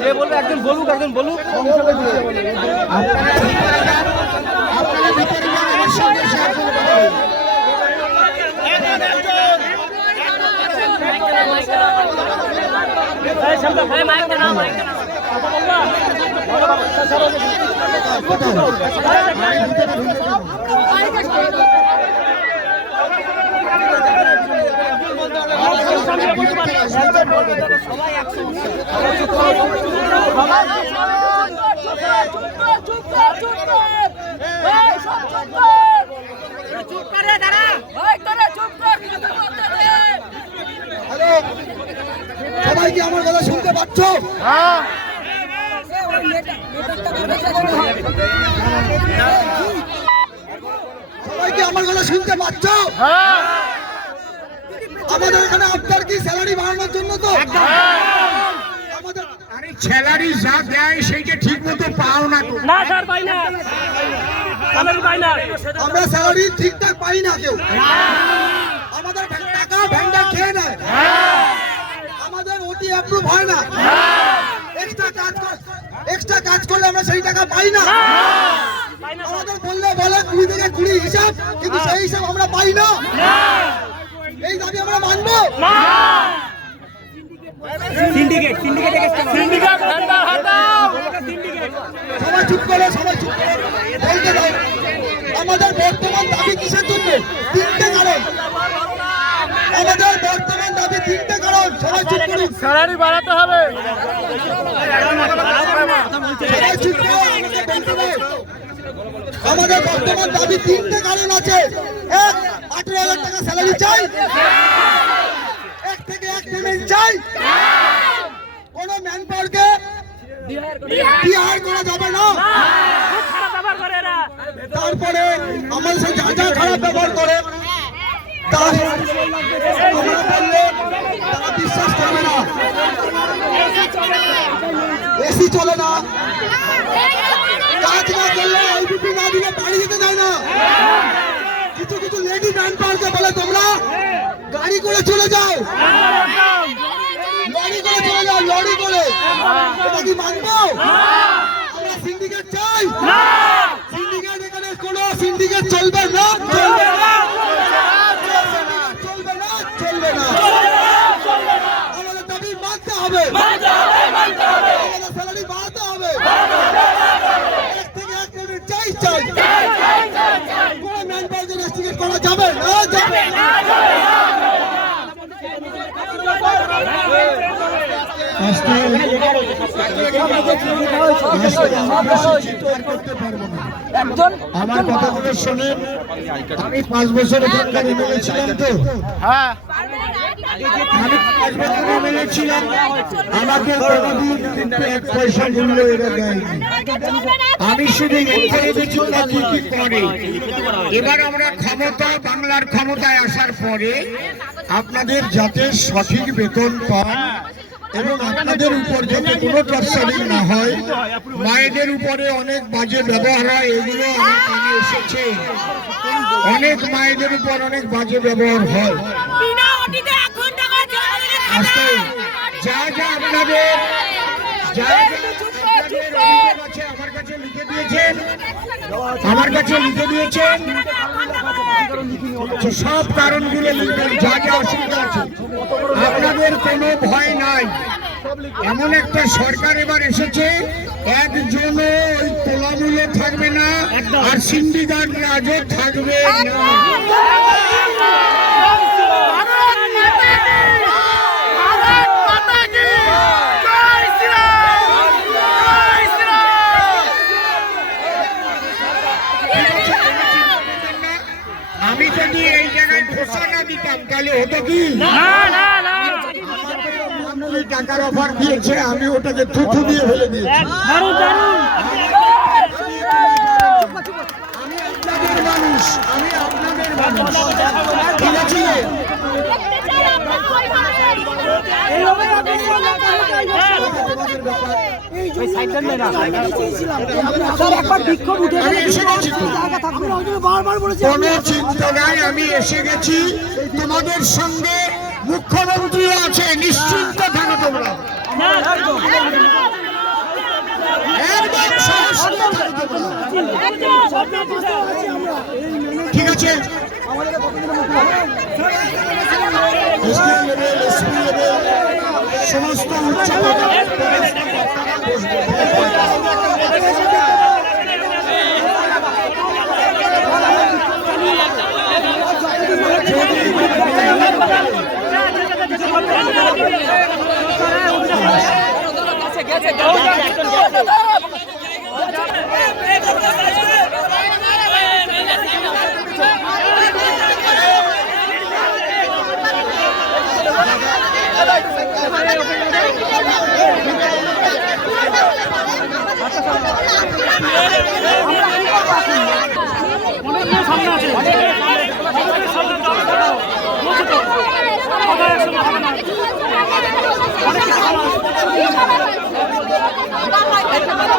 যে বলবে একজন বলুক, একজন বলুক। সবাই কি আমার কথা শুনতে পাচ্ছ? সবাই কি আমার কথা শুনতে পাচ্ছ? আমাদের এখানে আপনার কি স্যালারি বাড়ানোর জন্য তো? আমাদের স্যালারি যা দেয় সেইটা ঠিক মতো পাও না তো। না স্যার, পাই না, স্যালারি পাই না। আমরা স্যালারি ঠিকঠাক পাই না কেউ। আমাদের টাকা ভ্যান্ডার খেয়ে নেয়। আমাদের ওটি অ্যাপ্রুভ হয় না। এক্সট্রা কাজ করলে আমরা সেই টাকা পাই না। আমাদের বললে বলে 20 থেকে 20 হিসাব, কিন্তু সেই হিসাব আমরা পাই না। এই দাবি আমরা মানবো। সবাই চুপ করে, সবাই চুপ করে বলতে দাও। আমাদের বর্তমান দাবি কিসের জন্য? 3টে কারণ। আমাদের বর্তমান দাবি 3টে কারণ। সবাই চুপ করুন। স্যালারি বাড়াতে হবে। সবাই চুপ করে আমাকে বলতে দাও। আমাদের বর্তমান দাবি 3টে কারণ আছে। 1, 18,000 টাকা স্যালারি চাই। 1 থেকে 1 পেমেন্ট চাই। কোন ম্যান পাওয়ারকে বিহার করা যাবে না। তারপরে আমাদের সাথে যা যা খারাপ ব্যবহার করে তারা বললে তারা বিশ্বাস করবে না। এসি চলে না, কাজ না করলে আইপিপি না দিলে বাড়ি যেতে দেয় না। কিছু কিছু লেডি ম্যান পাওয়ারকে বলে তোমরা গাড়ি করে চলে যাও, লরি করে চলে যাও, লরি করে। এটা কি মানবো? আমরা সিন্ডিকেট চাই। সিন্ডিকেট এখানে কোনো সিন্ডিকেট চলবে না, চলবে না, চলবে না, চলবে না। আমাদের দাবি মানতে হবে, আমাদের স্যালারি বাড়াতে হবে। 1 থেকে 1 পেমেন্ট চাই, চাই। কোনো ম্যান পাওয়ারকে রেস্ট্রিক্ট করা যাবে না, যাবে না। আমার কথাগুলো শোনেন। আমি 5 বছর এখানকার এমএলএ ছিলাম তো। হ্যাঁ, আমি 5 বছর এমএলএ ছিলাম। আমাকে কোনোদিন কিন্তু 1 পয়সা মূল্য এরা দেয়নি। আমি শুধু এখানে দেখি না কি কি করে। এবার আমরা বাংলার ক্ষমতায় আসার পরে আপনাদের যাতে সঠিক বেতন পান এবং আপনাদের উপর যাতে কোনো টর্চারিং না হয়, মায়েদের উপরে অনেক বাজে ব্যবহার হয়, এগুলো আমার কানে এসেছে। অনেক মায়েদের উপর অনেক বাজে ব্যবহার হয়। যা যা আপনাদের আমার কাছে লিখে দিয়েছেন, সব কারণগুলো লিখবেন। যা যা অসুবিধা আছে, আপনাদের কোনো ভয় নাই। এমন একটা সরকার এবার এসেছে, একজনও ওই তোলামূল্য থাকবে না, আর সিন্ডিকেট রাজও থাকবে না। আমি যদি এই জায়গায় ঘোষণা দিতাম তাহলে হতো কি? টাকার অফার দিয়েছে, আমি ওটাকে থুথু দিয়ে ফেলে দিয়েছি। আমি আপনাদের মানুষ, আমি আপনাদের মানুষ, ঠিক আছে? কোনো চিন্তা নাই, আমি এসে গেছি। তোমাদের সঙ্গে মুখ্যমন্ত্রী আছে, নিশ্চিন্ত থাকো তোমরা। ঠিক আছে, সমস্ত উচ্চ সামনে আছে